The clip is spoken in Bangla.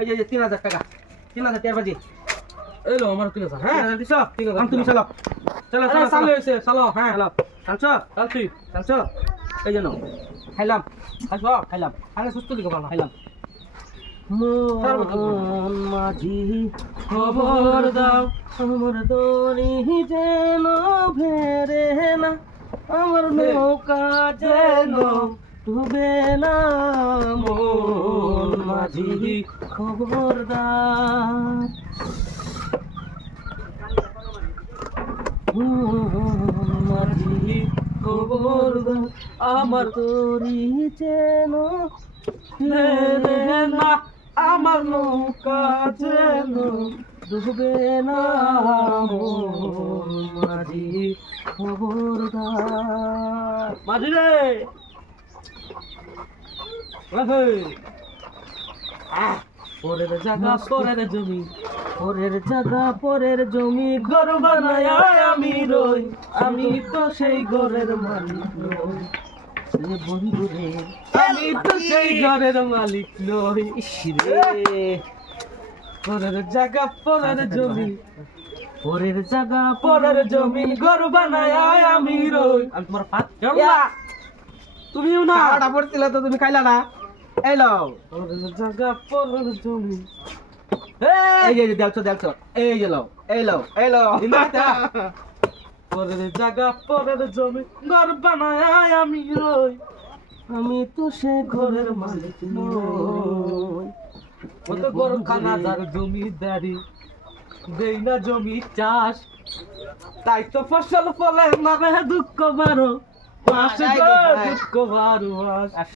এই যে 3000 টাকা 3000 টাকা বাজি এই লো আমার 3000 হ্যাঁ 3000 দিছো তুমি চলো চলো চলো চালু হইছে চলো হ্যাঁ চলো টানছো চালছি টানছো এই জন্য খাইলাম আসবো খাইলাম আগে সুস্থ দিকে ভালো খাইলাম মন মাঝি খবর দাও আমার দড়ি যেন ভেরে না আমার নৌকা যেন ডুবে না মন মাঝি খবর দাও মন মাঝি খবর দাও আমার দড়ি যেন ভেরে না আমার নৌকা যেন ডুবে না মাঝি খবরদার মাঝি রে পরের জায়গা পরের জমি পরের জায়গা পরের জমি ঘর বানায় আমি রই আমি তো সেই ঘরের মালিক নই বন্ধু রে আমি তো সেই ঘরের মালিক নই রে পরের জায়গা পরের জমি পরের জায়গা পরের জমি ঘর বানায় আমি রই আমি তোমার পাত তুমিও না খাওয়াটা পড়ছিল তো তুমি খাইলা না এই লও পরের জায়গা পরের জমি এই যে দেখছো দেখছো এই যে লও এই লও এই লও পরের জায়গা পরের জমি ঘর বানায় আমি রই আমি তো সে ঘরের মালিক নই কত বড় কানাদার জমিদারি দেই না জমি চাষ তাই তো ফসল ফলে না রে দুঃখ বারো দুঃখ বারো